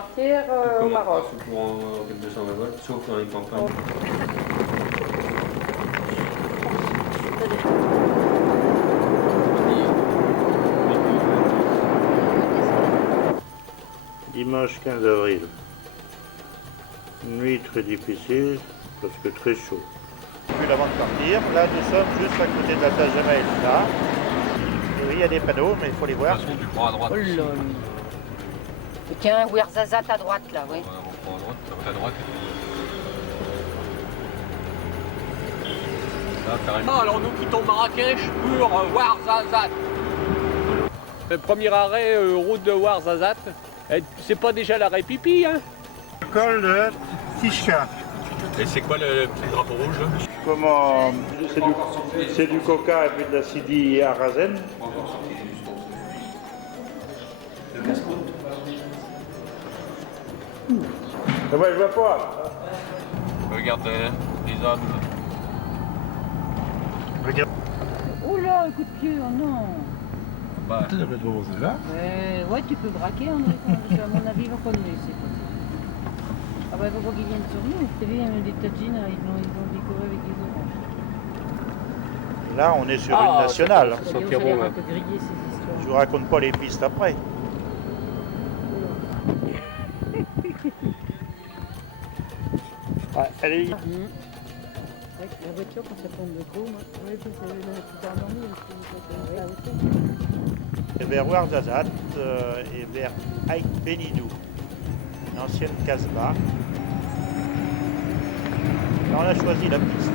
partir au Maroc. Pour en 220 volts, sauf dans les campagnes. Dimanche 15 avril. Nuit très difficile parce que très chaud. Puis avant de partir, là nous sommes juste à côté de la Taj Jamaïque. Là. Et oui, il y a des panneaux, mais il faut les voir. De toute façon, tu prends à droite. Oh là là. Et tiens, Ouarzazate à droite là, oui. On prend à droite, ça va à droite. Là, carrément. Ah, alors nous quittons Marrakech pour Ouarzazate. Le premier arrêt, route de Ouarzazate. C'est pas déjà l'arrêt pipi, hein? Col de Tishka. Et c'est quoi le petit drapeau rouge là? Comment c'est du coca et puis de la Sidi Arazen. Mais moi je vois pas. Regarde les hommes. Regarde. Oh là, un coup de pied, oh non. Bah, Ouais, tu peux braquer, à mon avis, ils vont pas nous laisser. Ah bah, il faut pas qu'ils viennent sur nous. Vous savez, des tadjines, ils vont décorer avec des oranges. Là on est sur une nationale. Ça a l'air un peu grillé, ces histoires. Je vous raconte pas les pistes après. Ah, allez. Ouais, la voiture, quand ça tombe de coup, moi, ouais, c'est la petite endormie. Et vers Ouarzazate et vers Aït Benidou, une ancienne Casbah. Là, on a choisi la piste.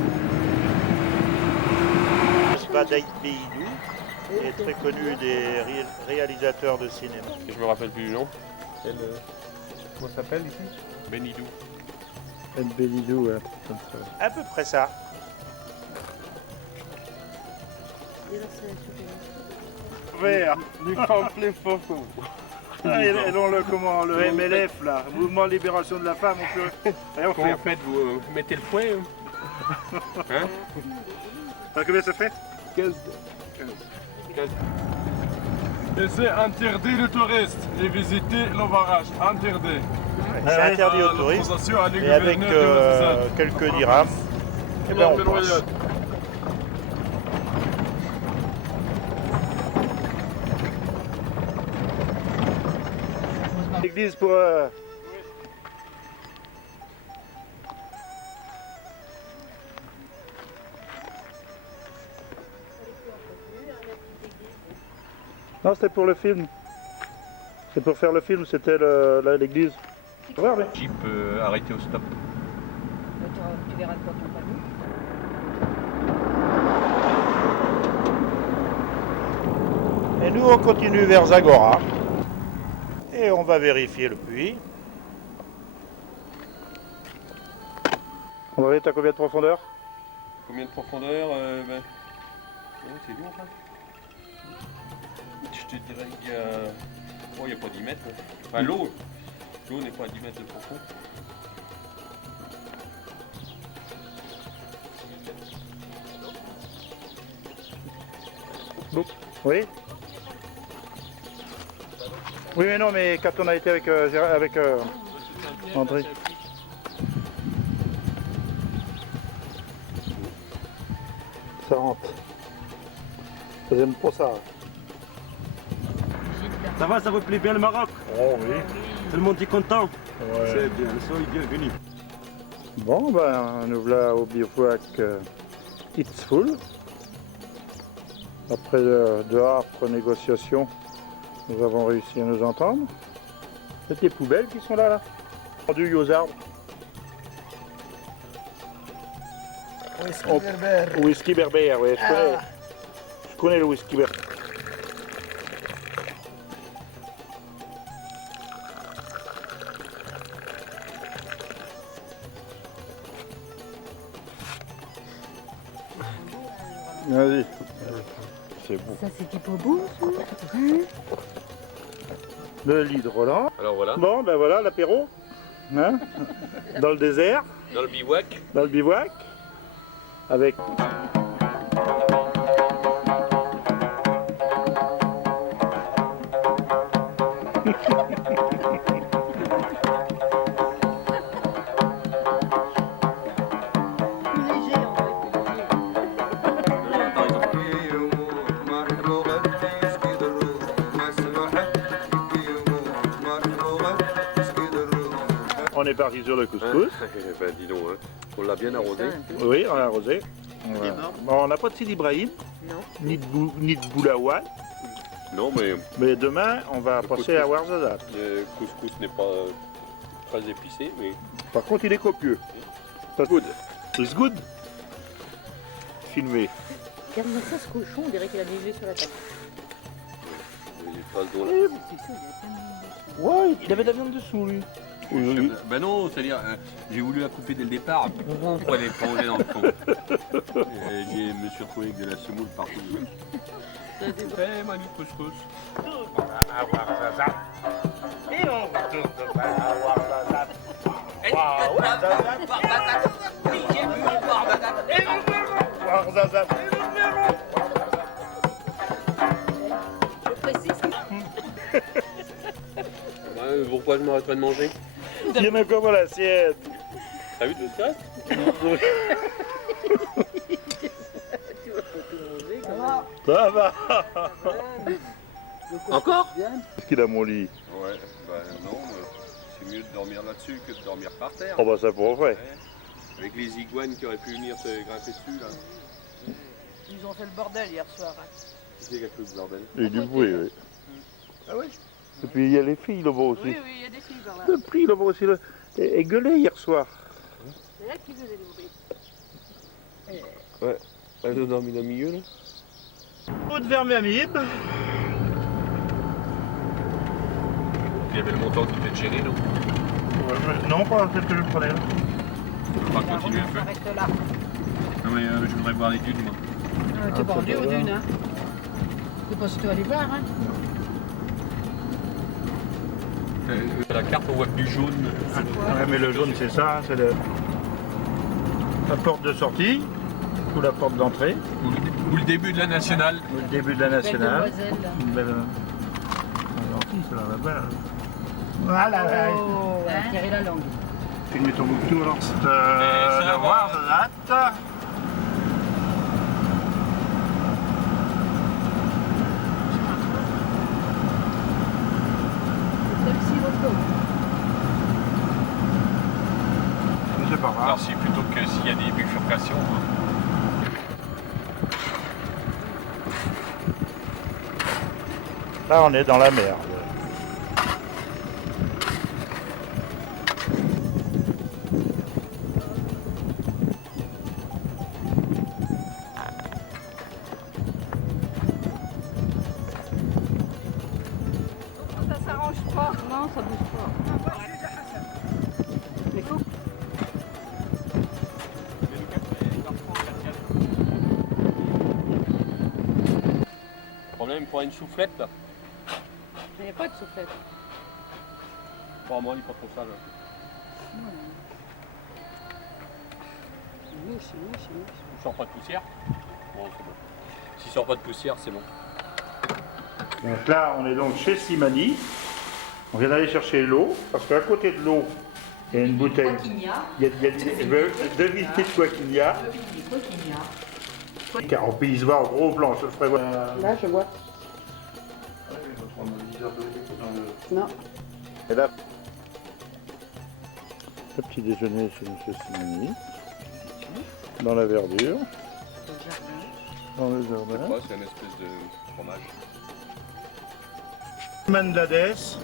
Casbah d'Aït Benidou est très connu des réalisateurs de cinéma. je me rappelle plus du nom. Comment ça s'appelle ici? Benidou. Benidou, ouais. À peu près ça. Vert. Du complet faux. Et donc le MLF là, Mouvement de Libération de la Femme, on peut. Et on Comment fait. vous faites? Vous mettez le fouet? Hein? Combien ça fait 15. Et c'est interdit aux touristes de visiter le barrage. Interdit. C'est interdit aux touristes. Et avec quelques dirhams, et ben on passe. L'église pour... Non, c'était pour le film. C'est pour faire le film, c'était l'église. Regardez. Jeep arrêté au stop. Tu verras de quoi ton panneau. Et nous, on continue vers Zagora. Et on va vérifier le puits. On va être à combien de profondeur? Combien de profondeur? Ouais, c'est lourd là. Je te dirais qu'il y a... Oh, il n'y a pas 10 mètres. Enfin, l'eau n'est pas à 10 mètres de profond. Oui. Oui, mais non, mais quand on a été avec André. Ça rentre. J'aime pas ça. Ça va, ça vous plaît bien le Maroc? Oh oui. Tout le monde est content? Ouais. C'est bien, soyez bienvenus. Bon, ben, nous voilà au bivouac It's Full. Après de âpres négociations, nous avons réussi à nous entendre. C'est les poubelles qui sont là. Rendues aux arbres. Whisky berbère. Whisky berbère, oui, je connais le whisky berbère. Vas-y. C'est beau. Ça, c'était pas beau, ça? Le lit de Roland. Alors voilà, Bon, ben voilà l'apéro. Hein, dans le désert, dans le bivouac. dans le bivouac. Avec... est parti sur le couscous. Ben dis donc, hein. On l'a bien arrosé. Oui, on l'a arrosé. Bon, on n'a pas de Sidi Ibrahim, Non. ni de Boulaouane. Non, mais Mais demain, on va passer à Ouarzazate. le couscous n'est pas très épicé, mais Par contre, il est copieux. good. It's good. Filmé. Regarde-moi ça, ce cochon, on dirait qu'il a des yeux sur la tête. Les traces d'eau là. C'est sûr, il y a plein de... Ouais, il avait de la viande dessous, lui. Oui. Ben non, c'est-à-dire, j'ai voulu la couper dès le départ pour aller plonger dans le fond. Et je me suis retrouvé avec de la semoule partout. Eh, Manu couscous. Et on retourne à Ouarzazate. Ouarzazate. Je précise. Ouais, pourquoi je m'arrêterais de manger? Il y en a comme à l'assiette. T'as vu tout ça? Ça va. Encore? Qu'est-ce qu'il a, mon lit? Ouais, ben non, c'est mieux de dormir là-dessus que de dormir par terre. Oh bah ça pour vrai. Ouais. Avec les iguanes qui auraient pu venir se grimper dessus là. Ils ont fait le bordel hier soir. Hein. Qui c'est qui a fait le bordel? Il y a du bruit, oui. Ah oui? Et puis il y a les filles là-bas aussi. Oui, il y a des filles par là. Le prix là-bas aussi. Là. Et gueulé hier soir. C'est elle qui faisait les bruits. Ouais. Elle a dormi dans le milieu là? Haute vers Miamib. Il y avait le montant qui était gêné, non? Non, pas celle que je prenais. On peut pas continuer le feu. Arrête là. Non mais je voudrais voir les dunes moi. T'es bordu aux dunes, hein. C'est pas si tu vas aller voir, hein. La carte on voit que du jaune. Ouais, mais le jaune c'est ça, c'est la porte de sortie ou la porte d'entrée Ou le début de la nationale. ou le début de la Belle nationale. demoiselle, là. Une belle gentille, ça la belle. Voilà, Oh, elle a tiré la langue. filmez ton bouctou alors. C'est la Ouarzazate. Celle-ci, Rocco. C'est pas grave. Alors si plutôt que s'il y a des bifurcations. Hein. Là on est dans la merde. Ça s'arrange pas. Non, ça bouge pas. Mais faut. Le problème, pour une soufflette là. Il n'y a pas de soufflette. Apparemment, il n'est pas trop sale. C'est mouche, c'est mouche, c'est mouche. Il sort pas de poussière? Bon, c'est bon. S'il sort pas de poussière, c'est bon. Donc là on est donc chez Simani. On vient d'aller chercher l'eau parce qu'à côté de l'eau il y a une bouteille. Il y a devinez quoi qu'il y a. Car on peut y se voir au gros plan, je le ferai voir. Là, je vois. Non. Et là, le petit déjeuner chez M. Simani, dans la verdure, dans le jardin. Ouais, c'est une espèce de fromage. D'Hadès,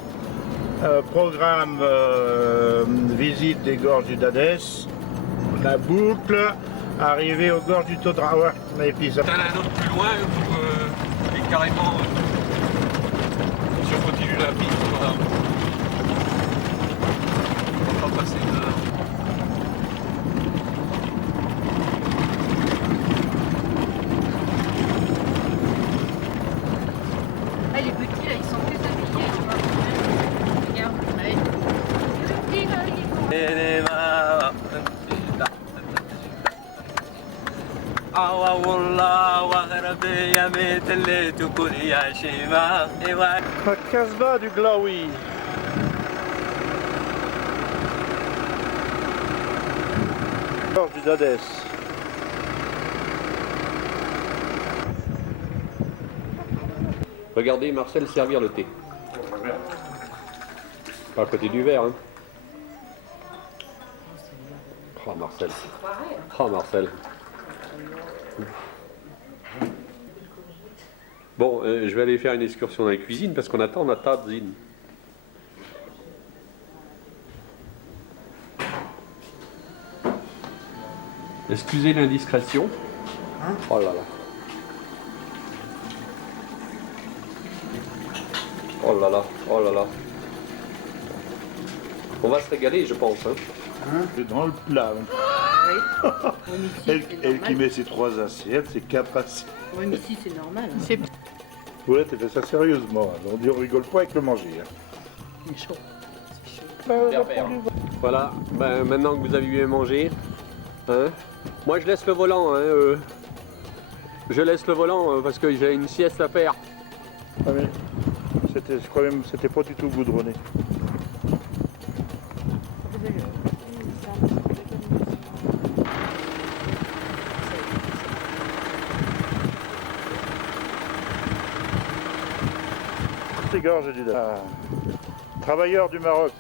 programme visite des gorges du Dadès, la boucle, arrivée aux gorges du Todrawa. Et puis ça. T'en as un autre plus loin où il est carrément. Si on continue la piste, on va pas passer de. Ah, les petits, là, ils sont plus habillés, tu vois. Regarde, ouais. Les petits, là, ils vont... La Casbah du Glaoui. Gorge du Dadès. Regardez Marcel servir le thé. Pas à côté du verre, hein. Oh Marcel. Oh Marcel. Bon, je vais aller faire une excursion dans la cuisine parce qu'on attend ma tadzine. Excusez l'indiscrétion. Oh là là. Oh là là, oh là là. On va se régaler, je pense. C'est dans le plat. Elle qui met ses 3 assiettes, c'est capacité. Oui, mais si, c'est normal. Ouais, tu fais ça sérieusement. On dit on rigole pas avec le manger. C'est chaud. Voilà, ben, maintenant que vous avez bien mangé, hein, moi je laisse le volant. Je laisse le volant parce que j'ai une sieste à faire. Ah mais je crois même que c'était pas du tout goudronné. Les gorges du travailleurs du Maroc.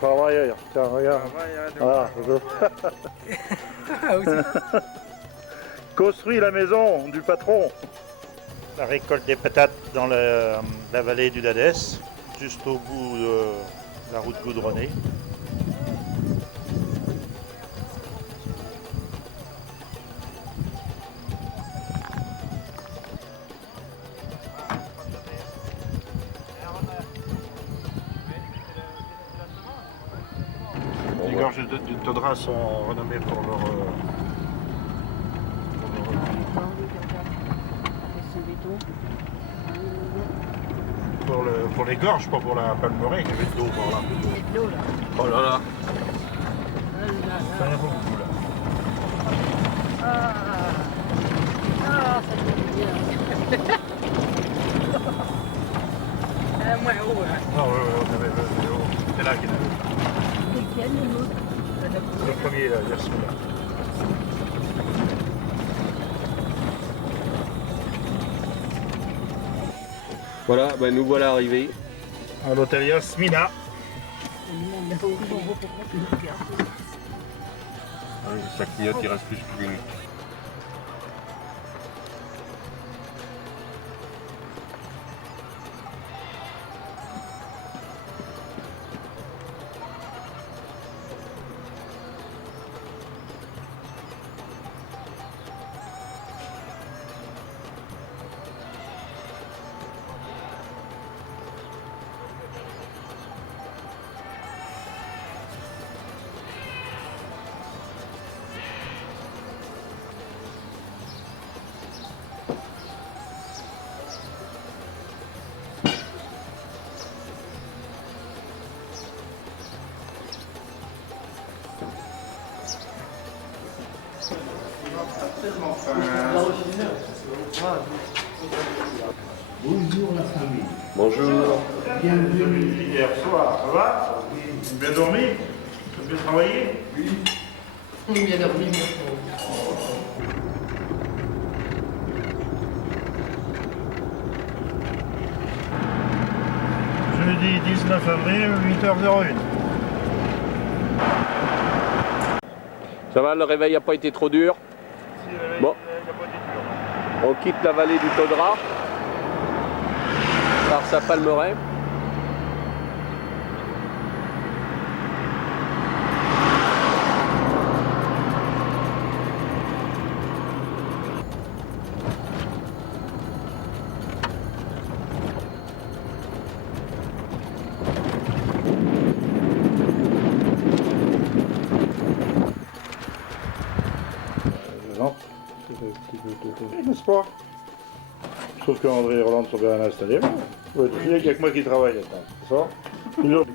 Travailleurs, tiens, regarde. Ah, construit la maison du patron. La récolte des patates dans la vallée du Dadès, juste au bout de la route goudronnée. Les gorges du Todra sont renommées pour leur pour les gorges, pas pour la palmeraie, il y avait de l'eau par là. Oh là là. Ça y en a beaucoup là. Ah, ça fait bien. Moins haut, hein. Non, on avait c'était là qu'il y en avait. Lequel, l'autre? Le premier, là, il y a celui-là. Voilà, ben, nous voilà arrivés. À l'hôtel Yasmina. Ça clignote, il reste plus qu'une. Bonjour la famille. Bonjour. Bienvenue. Hier soir, ça va? Tu as bien dormi? Tu as bien travaillé? Bien dormi, Jeudi 19 avril, 8h01. Ça va, le réveil n'a pas été trop dur. Bon. On quitte la vallée du Todra par sa palmeraie. Non. N'est-ce pas? Sauf qu'André et Roland sont bien installés. Ouais, tu sais qu'il n'y a que moi qui travaille. C'est ça? Alors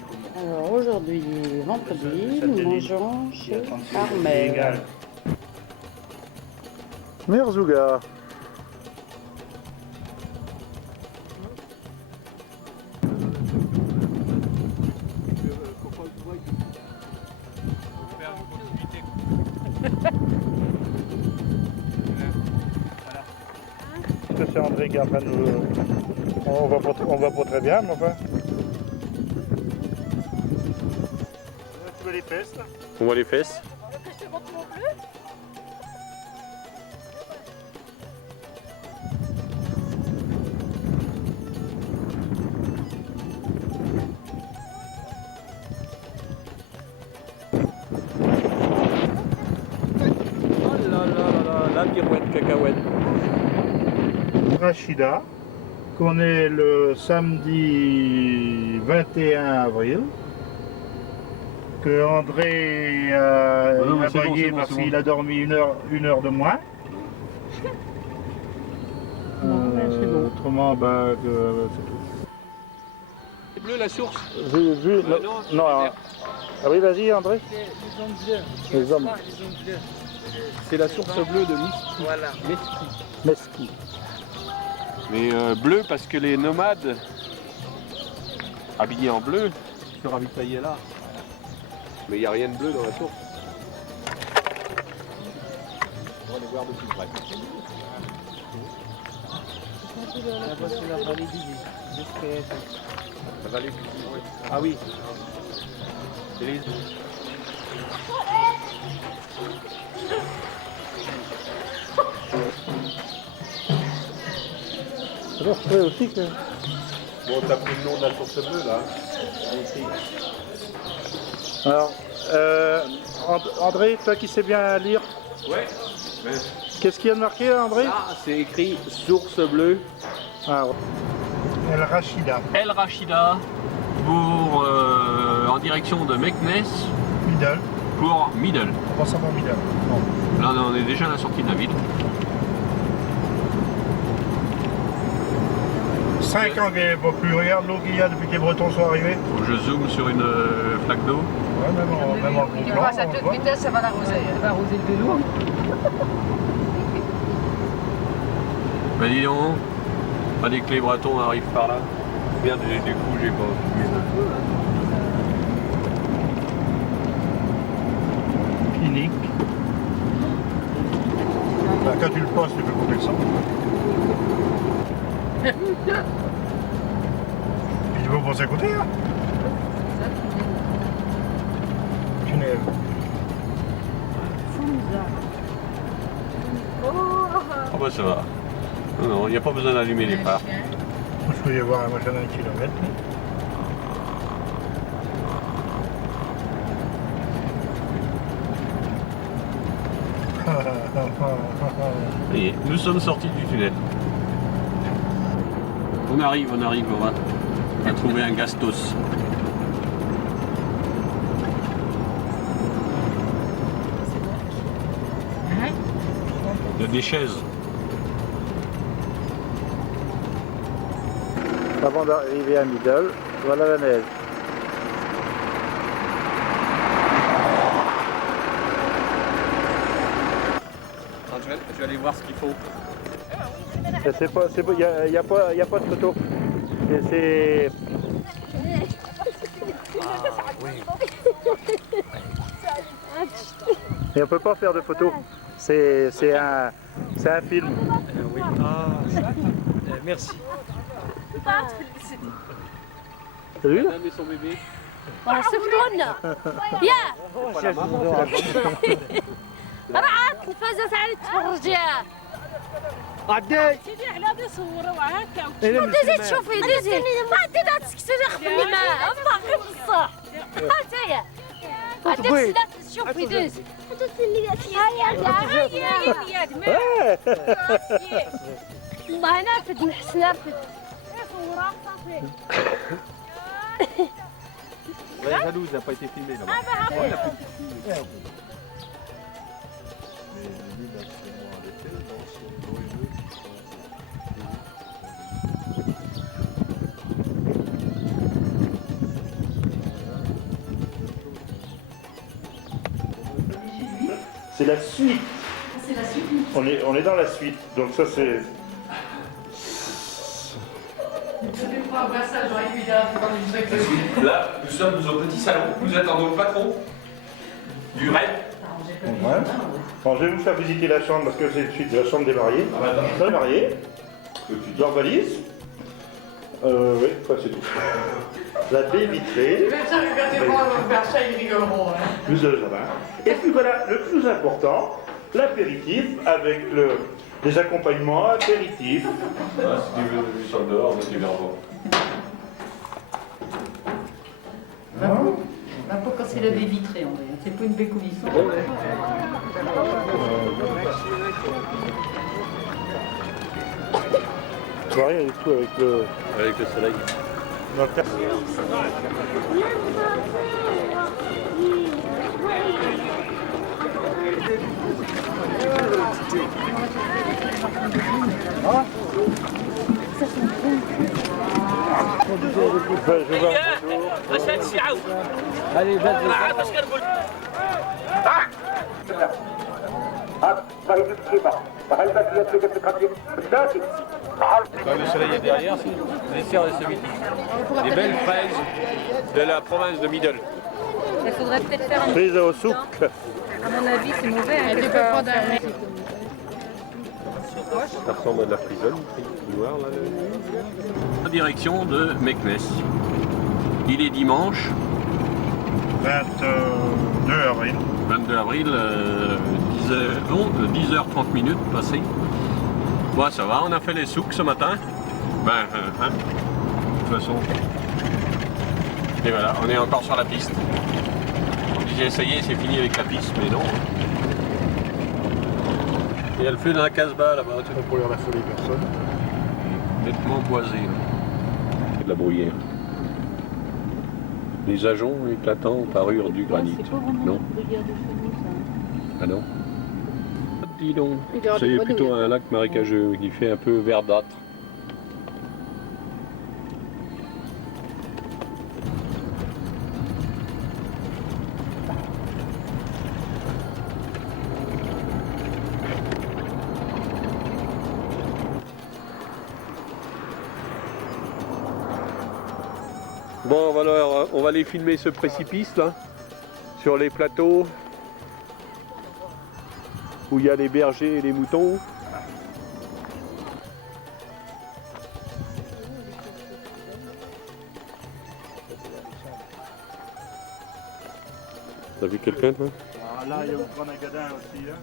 aujourd'hui, vendredi, nous mangeons chez Armel. Merzouga. C'est André qui est en train de nous... On va pas très bien, mais enfin... Tu veux les fesses, là? On voit les fesses. Oh là là là, la pirouette cacahuète. Rachida, qu'on est le samedi 21 avril, que André a baillé parce qu'il a dormi une heure de moins. C'est bon. Autrement, bah, c'est tout. C'est bleu la source. Vu, non, ah oui, vas-y André. Les hommes bleus. Les hommes. Les hommes bleus. C'est la source bleue de Miski. Voilà. Mesqui. Mais bleu parce que les nomades habillés en bleu se ravitaillaient là. Mais il n'y a rien de bleu dans la source. On va les voir de plus près. Là-bas, c'est la vallée du La vallée du oui. Ah oui. C'est les... Alors, je trouvais aussi que... Bon, t'as pris le nom de la source bleue là. Alors, André, toi qui sais bien lire, Ouais. qu'est-ce qu'il y a de marqué André? Là, c'est écrit source bleue. Ah, ouais. El Rachida. El Rachida pour en direction de Meknès Middle. pour Middle. On passe avant Middle. Non. Là, on est déjà à la sortie de la ville. 5 ans qu'il n'y avait pas plus. Regarde l'eau qu'il y a depuis que les Bretons sont arrivés. Je zoome sur une flaque d'eau. Ouais, même en gros plan. passe à toute vitesse, ça va l'arroser. Ça va arroser le vélo. Ben dis donc, pas des clés bretons arrivent par là. Bien, du coup, j'ai pas. Clinique. Bah, quand tu le passes, tu peux couper le sang. Puis tu peux passer à côté, hein. Tunnel. Ah bah ça va. Non, il n'y a pas besoin d'allumer les phares. Je peux y avoir un machin d'un kilomètre. Ça y est, nous sommes sortis du tunnel. On arrive, on va trouver un gastos. Il y a des chaises. Avant d'arriver à Middle, voilà la neige. Je vais aller voir ce qu'il faut. Il n'y a pas de photo. C'est... Et on peut pas faire de photos. C'est un film. Oui. Ah, merci. T'as vu là? Madame et son bébé. صفرونا يا رعت فازت على التفرجات عدي سيدي على هذه صوره وهكا دزي تشوفي دزي ما عندي تسكتي خفني معاه الله غير بصح هاتايا عندك تشوفي دز هيا والله نافد نحس نافد صوره صافي La jalouse n'a pas été filmée là-bas. C'est la suite. C'est la suite. On est dans la suite. Donc ça c'est... Là, nous sommes dans un petit salon. Nous attendons le patron du raid. Ouais. Bon, je vais vous faire visiter la chambre parce que c'est une suite de la chambre des mariés. Les mariés, leur valise. Oui, ça c'est tout. la baie vitrée. Plus de jardin. Et puis voilà, le plus important, l'apéritif avec les accompagnements apéritifs. Ah, si tu veux du sol dehors, tu verras pas. Là, pour casser la baie vitrée, on va dire. C'est pas une baie coulissante. Tu vois rien du tout avec le... Avec le soleil. dans le cas. Allez, vas-y. Quand le soleil est derrière, c'est les serres de Yosemite. Des belles fraises de la province de Middle. Il faudrait peut-être faire un... Prise au souk. À mon avis, c'est mauvais. Hein, Ça ressemble à de la frisole, noir là. En direction de Meknes. Il est dimanche 22 avril. 22 avril, 10h30 minutes passées. Bon, ça va, on a fait les souks ce matin. De toute façon. Et voilà, on est encore sur la piste. J'ai essayé, c'est fini avec la piste, mais non. Et elle fait dans la Casbah là-bas. On pourrait la folie personne. Nettement boisé. C'est de la bruyère. Les ajoncs éclatants parure du granit. C'est pas vraiment Non. une bruyère de chenille, ça. Ah non. Dis donc. Il doit y avoir C'est des plutôt grenouilles. un lac marécageux qui fait un peu verdâtre. Bon, alors, on va aller filmer ce précipice là, sur les plateaux, où il y a les bergers et les moutons. T'as vu quelqu'un toi? Ah, là, il y a le grand agadin aussi. Hein.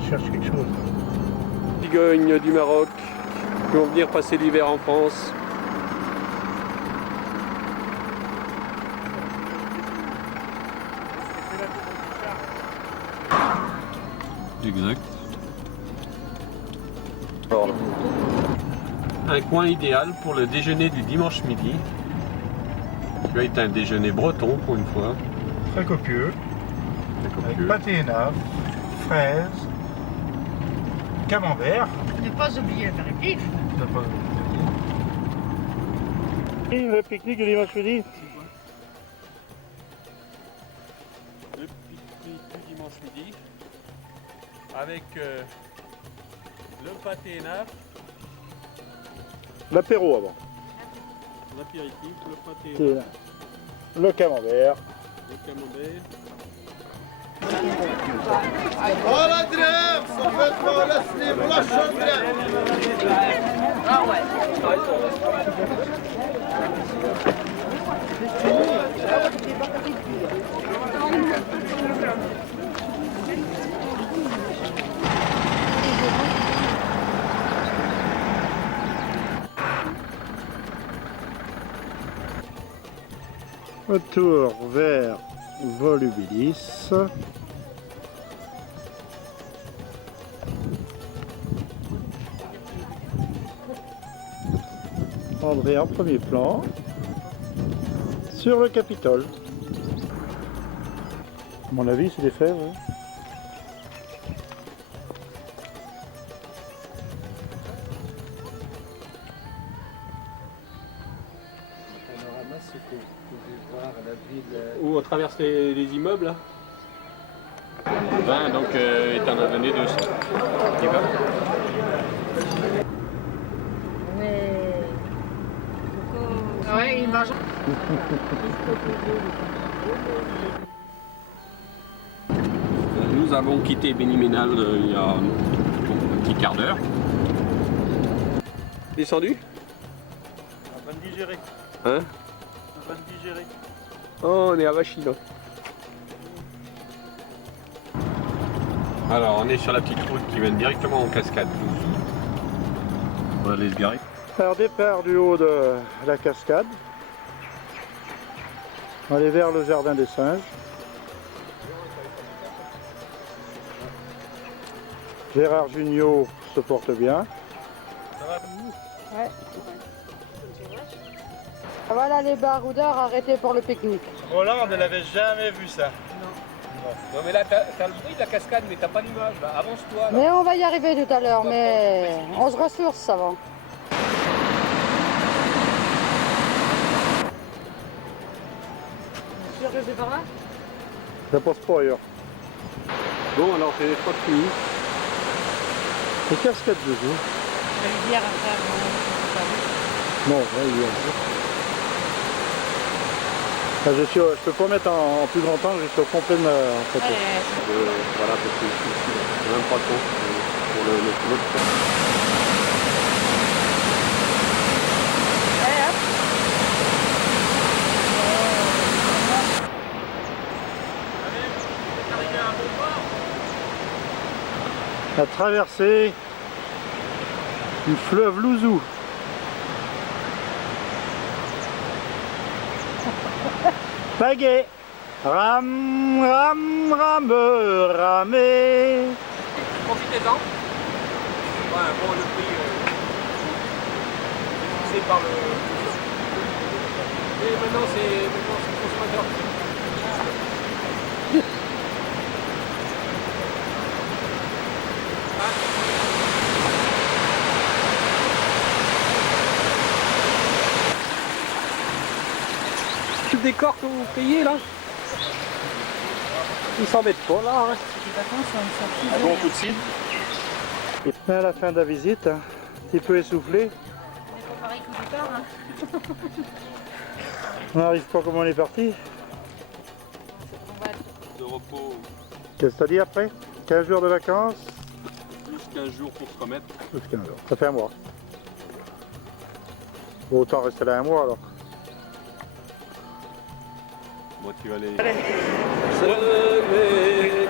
Je cherche quelque chose. Cigognes du Maroc qui vont venir passer l'hiver en France. Exact. Alors, un coin idéal pour le déjeuner du dimanche midi. Qui va être un déjeuner breton pour une fois. Très copieux. Avec pâté et nave, fraises, camembert. Ne pas oublier l'apéritif. Et le pique-nique du dimanche midi. Le pique-nique du dimanche midi avec le pâté et nave, L'apéro avant. l'apéritif, le pâté et nave, Le camembert. le camembert. Retour vers Volubilis. André en premier plan sur le Capitole. À mon avis, c'est des fèves. Hein. Où on traverse les immeubles là. Ben, donc étant donné de ça. Ouais, il mange. Nous nous avons quitté Béniménal il y a un petit quart d'heure. Descendu? On va le digérer. Hein? On va le digérer. Oh, on est à Vachino. Alors on est sur la petite route qui mène directement en cascade. On va aller se garer. Alors départ du haut de la cascade. On va aller vers le jardin des singes. Gérard Jugnot se porte bien. Ouais. Voilà les baroudeurs arrêtés pour le pique-nique. Roland, on n'avait jamais vu ça. Non mais là t'as le bruit de la cascade mais t'as pas l'image. Là. Avance-toi. Là. Mais on va y arriver tout à l'heure, mais on se ressource avant. Sûr que c'est par là? Ça passe pas ailleurs. Bon alors c'est les fois fini. Les cascades de jour. La rivière après. Non, ouais, il y a. Ah, je peux pas mettre en plus grand temps, je suis au complet de ma photo. Voilà parce que c'est même pas trop pour le pilote. À traverser du fleuve Louzou. Pagaie, ram, ram, rame, ramé. Profitez-en. Ouais, bon le prix c'est par le. Et maintenant c'est le consommateur. Le décor que vous payez là, ils s'embêtent pas là. Hein. Ah bon, tout de suite. Et à la fin de la visite, un petit peu essoufflé. On n'arrive pas comme on est parti. De repos, Qu'est-ce que t'as dit après? 15 jours de vacances? plus 15 jours pour se remettre. Plus 15 jours. Ça fait un mois. Bon, autant rester là un mois alors. Moi tu vas aller. Se lever